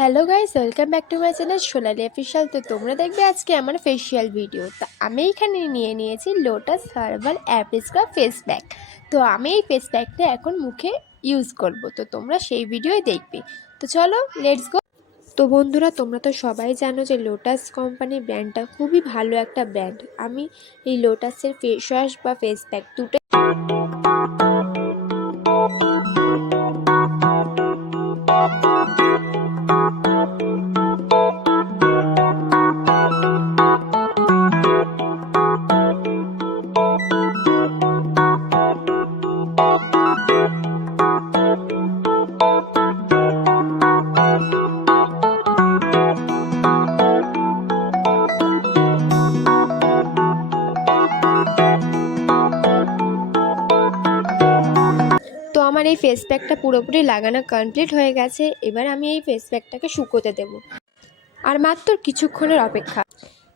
Hello guys, welcome back to my channel Sonali official. তো তোমরা দেখবে আজকে আমার ফেসিয়াল ভিডিও। তো আমি এখানে নিয়ে নিয়েছি লোটাস হার্বাল অ্যাপ্রিস্কা ফেস প্যাক। তো আমি এই ফেস প্যাকটা এখন মুখে ইউজ করব, তো তোমরা সেই ভিডিওই দেখবে। তো চলো লেটস গো। তো বন্ধুরা, তোমরা তো সবাই জানো যে লোটাস কোম্পানির ব্র্যান্ডটা খুবই ভালো একটা ব্র্যান্ড। আমি এই লোটাসের ফেস ওয়াশ বা ফেস প্যাক দুটো তো আমার এই ফেস প্যাকটা পুরোপুরি লাগানো কমপ্লিট হয়ে গেছে। এবার আমি এই ফেস প্যাকটাকে শুকোতে দেব, আর মাত্র কিছুক্ষণের অপেক্ষা।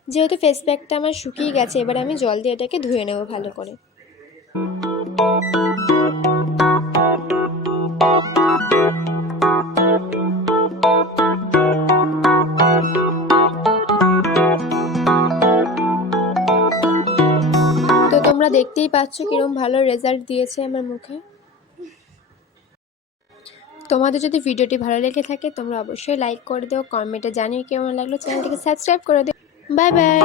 যেহেতু ফেস প্যাকটা আমার শুকিয়ে গেছে, এবার আমি জল দিয়ে এটাকে ধুয়ে নেব ভালো করে। তো তোমরা দেখতেই পাচ্ছ কিরকম ভালো রেজাল্ট দিয়েছে আমার মুখে। তোমাদের যদি ভিডিওটি ভালো লেগে থাকে তোমরা অবশ্যই লাইক করে দিও, কমেন্টে জানিও কেমন লাগলো, চ্যানেলটিকে সাবস্ক্রাইব করে দিও। Bye bye.